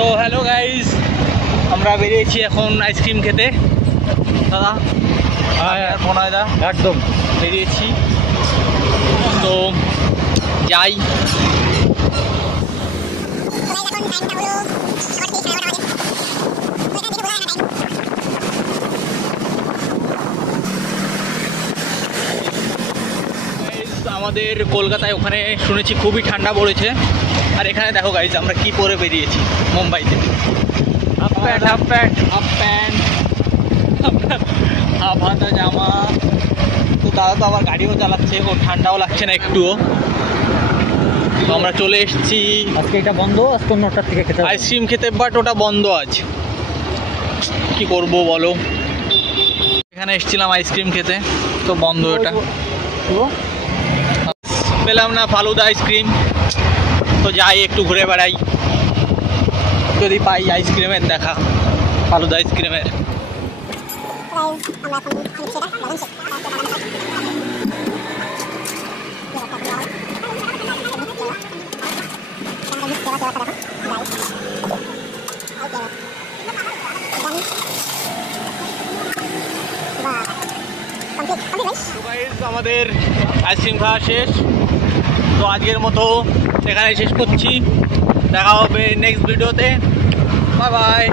তো hello guys, আমরা বেরিয়েছি এখন আইসক্রিম খেতে। দাদা আর প্রণয়দা একদম বেরিয়েছি, তো যাই। আমাদের কলকাতায় ওখানে শুনেছি খুবই ঠান্ডা পড়েছে, আর এখানে দেখো গাইজ আমরা কি পরে বেরিয়েছি মুম্বাইতে। হাফ প্যান্ট হাফ হাতা জামা। তো দাদা তো আবার গাড়িও চালাচ্ছে, ওর ঠান্ডাও লাগছে না একটুও। তো আমরা চলে এসেছি, আজকে এটা বন্ধ, আজকে 9টার থেকে খেতে আইসক্রিম খেতে, বাট ওটা বন্ধ আছে। কি করব বলো, এখানে এসেছিলাম আইসক্রিম খেতে, তো বন্ধ এটা। পেলাম না ফালুদা আইসক্রিম, তো যাই একটু ঘুরে বেড়াই, যদি পাই আইসক্রিমের দেখা, ফালুদা আইসক্রিমের। আমাদের আইসক্রিম খাওয়া শেষ, তো আজকের মতো এখানে শেষ করছি। দেখা হবে নেক্সট ভিডিওতে। Bye bye.